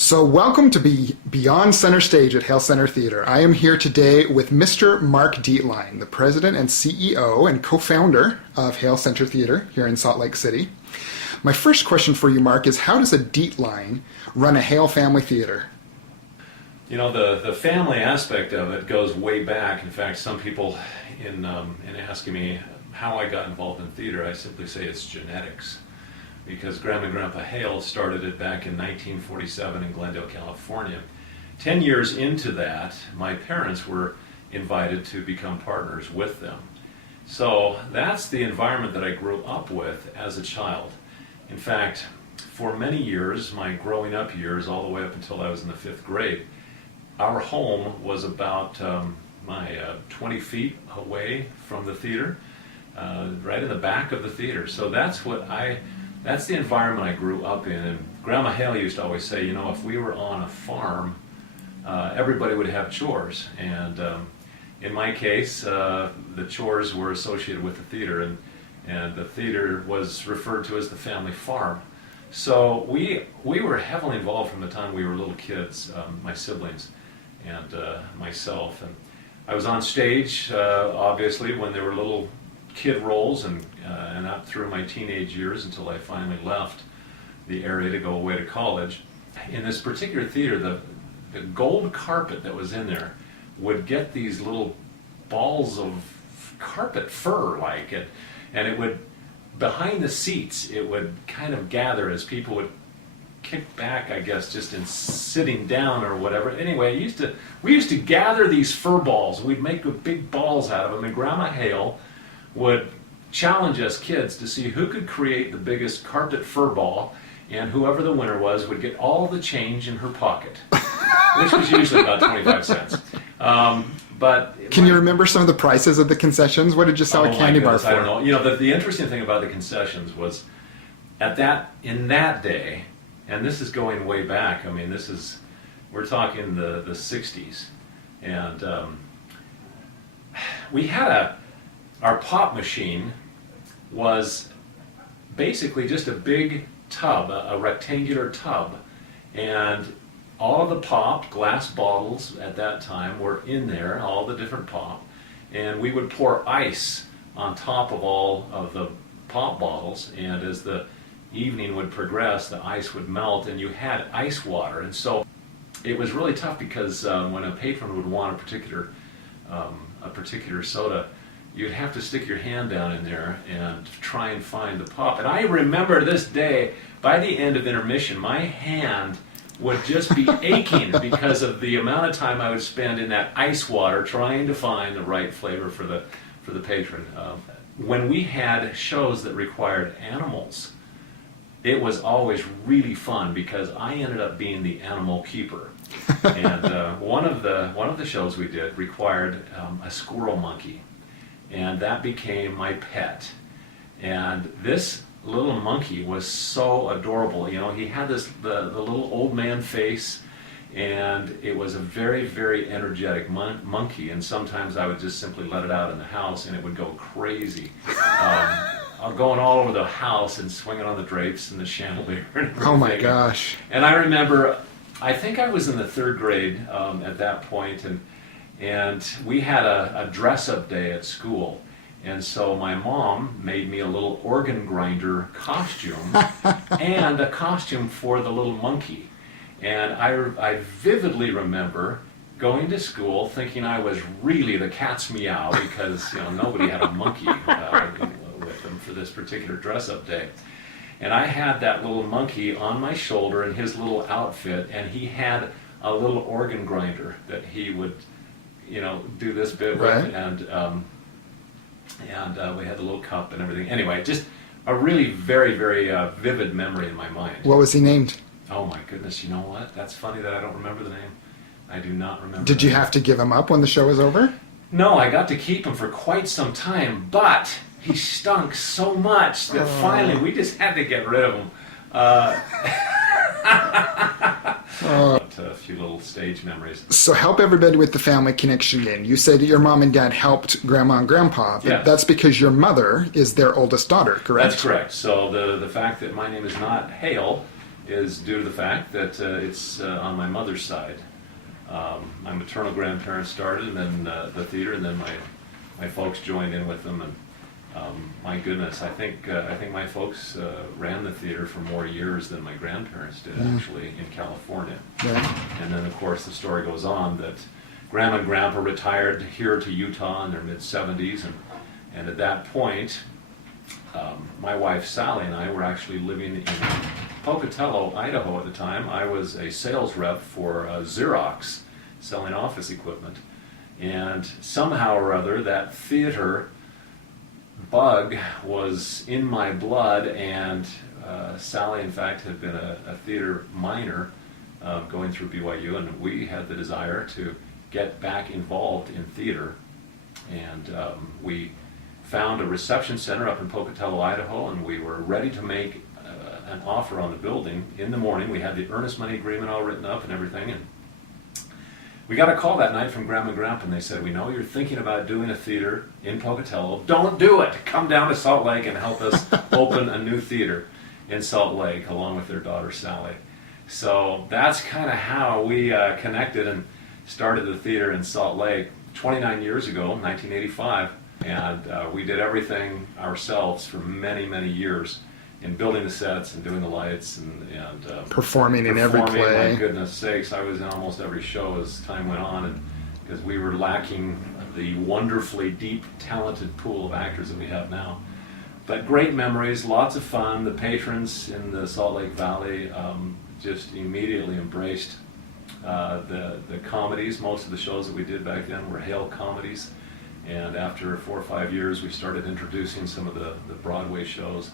So welcome to be Beyond Center Stage at Hale Center Theater. I am here today with Mr. Mark Dietlein, the president and CEO and co-founder of Hale Center Theater here in Salt Lake City. My first question for you, Mark, is how does a Dietlein run a Hale family theater? You know, the family aspect of it goes way back. In fact, some people in asking me how I got involved in theater, I simply say it's genetics. Because Grandma and Grandpa Hale started it back in 1947 in Glendale, California. 10 years into that, my parents were invited to become partners with them. So that's the environment that I grew up with as a child. In fact, for many years, my growing up years, all the way up until I was in the 5th grade, our home was about 20 feet away from the theater, right in the back of the theater. So that's the environment I grew up in. And Grandma Hale used to always say, you know, if we were on a farm, everybody would have chores. And in my case, the chores were associated with the theater, and the theater was referred to as the family farm. So we were heavily involved from the time we were little kids, my siblings and myself. And I was on stage, obviously, when there were little kid roles and up through my teenage years until I finally left the area to go away to college. In this particular theater, the gold carpet that was in there would get these little balls of carpet fur like it, and it would, behind the seats, it would kind of gather as people would kick back, I guess, just in sitting down or whatever. Anyway, we used to gather these fur balls. We'd make big balls out of them, and Grandma Hale would challenge us kids to see who could create the biggest carpet fur ball, and whoever the winner was would get all the change in her pocket, which was usually about 25 cents. But can you remember some of the prices of the concessions? What did you sell a candy bar for? I don't know. You know, the interesting thing about the concessions was in that day, and this is going way back. I mean, we're talking the 60s, and we had our pop machine was basically just a big tub, a rectangular tub, and all of the pop glass bottles at that time were in there, all the different pop, and we would pour ice on top of all of the pop bottles, and as the evening would progress, the ice would melt and you had ice water. And so it was really tough because when a patron would want a particular soda, you'd have to stick your hand down in there and try and find the pop. And I remember this day, by the end of intermission, my hand would just be aching because of the amount of time I would spend in that ice water trying to find the right flavor for the patron. When we had shows that required animals, it was always really fun because I ended up being the animal keeper. And one of the shows we did required a squirrel monkey. And that became my pet. And this little monkey was so adorable. You know, he had the little old man face, and it was a very, very energetic monkey. And sometimes I would just simply let it out in the house, and it would go crazy, going all over the house and swinging on the drapes and the chandelier and everything. Oh my gosh! And I remember, I think I was in the 3rd grade at that point, and we had a dress-up day at school. And so my mom made me a little organ grinder costume and a costume for the little monkey. And I vividly remember going to school thinking I was really the cat's meow because, you know, nobody had a monkey with them for this particular dress-up day. And I had that little monkey on my shoulder in his little outfit, and he had a little organ grinder that he would, you know, do this bit with, right. And we had the little cup and everything. Anyway, just a really very, very vivid memory in my mind. What was he named? Oh my goodness, you know what? That's funny that I don't remember the name. I do not remember. Did you have to give him up when the show was over? No, I got to keep him for quite some time, but he stunk so much that finally we just had to get rid of him. A few little stage memories. So help everybody with the family connection again. You said that your mom and dad helped Grandma and Grandpa, but yes. That's because your mother is their oldest daughter, correct? That's correct. So the fact that my name is not Hale is due to the fact that it's on my mother's side. My maternal grandparents started, and then the theater, and then my folks joined in with them. And my goodness, I think my folks ran the theater for more years than my grandparents did, actually, in California. Yeah. And then, of course, the story goes on that Grandma and Grandpa retired here to Utah in their mid-70s, and at that point, my wife Sally and I were actually living in Pocatello, Idaho at the time. I was a sales rep for Xerox, selling office equipment, and somehow or other that theater bug was in my blood, and Sally in fact had been a theater minor going through BYU, and we had the desire to get back involved in theater, and we found a reception center up in Pocatello, Idaho, and we were ready to make an offer on the building in the morning. We had the earnest money agreement all written up and everything, and we got a call that night from Grandma and Grandpa, and they said, "We know you're thinking about doing a theater in Pocatello. Don't do it. Come down to Salt Lake and help us open a new theater in Salt Lake," along with their daughter Sally. So that's kind of how we connected and started the theater in Salt Lake 29 years ago, 1985, and we did everything ourselves for many, many years in building the sets and doing the lights and Performing in every play. My goodness sakes, I was in almost every show as time went on, and because we were lacking the wonderfully deep, talented pool of actors that we have now. But great memories, lots of fun. The patrons in the Salt Lake Valley just immediately embraced the comedies. Most of the shows that we did back then were Hale comedies, and after 4 or 5 years we started introducing some of the Broadway shows.